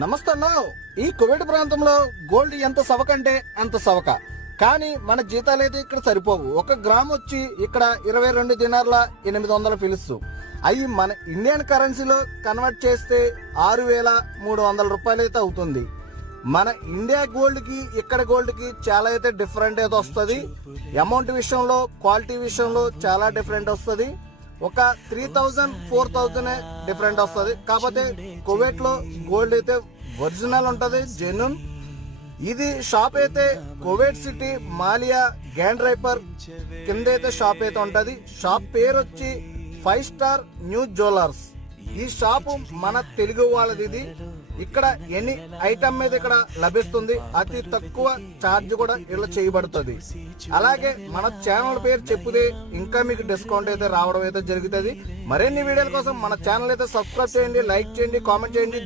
నమస్తే అన్న. ఈ కువైట్ ప్రాంతంలో గోల్డ్ ఎంత సవకంటే అంత సవక. కానీ మన జీతాలు అయితే ఇక్కడ సరిపోవు. 1 గ్రామ్ వచ్చి ఇక్కడ 22 దినార్ల 800 ఫిలిస్. అవి మన ఇండియన్ కరెన్సీలో కన్వర్ట్ చేస్తే 6,300 రూపాయలు అయితే అవుతుంది. మన ఇండియా గోల్డ్ కి ఇక్కడ గోల్డ్ కి చాలా అయితే డిఫరెంట్ అయితే వస్తుంది. అమౌంట్ విషయంలో, క్వాలిటీ విషయంలో చాలా డిఫరెంట్ వస్తుంది. ఒక 3,000-4,000 డిఫరెంట్ వస్తుంది. కాకపోతే కువైట్ లో గోల్డ్ అయితే ఒరిజినల్ ఉంటది, జెన్యున్. ఇది షాప్ అయితే కువైట్ సిటీ మాలియా గ్యాండ్ రైపర్ కింద అయితే షాప్ అయితే ఉంటది. షాప్ పేరు వచ్చి 5 స్టార్ న్యూ జ్యువెలర్స్. ఈ షాపు మన తెలుగు వాళ్ళది. ఇది ఇక్కడ ఎనీ ఐటమ్ మీద ఇక్కడ లభిస్తుంది. అతి తక్కువ ఛార్జ్ కూడా ఇలా చేయబడుతుంది. అలాగే మన ఛానల్ పేరు చెప్పుదే ఇంకా మీకు డిస్కౌంట్ అయితే రావడం అయితే జరుగుతుంది. మరిన్ని వీడియోల కోసం మన ఛానల్ అయితే సబ్స్క్రైబ్ చేయండి, లైక్ చేయండి, కామెంట్ చేయండి.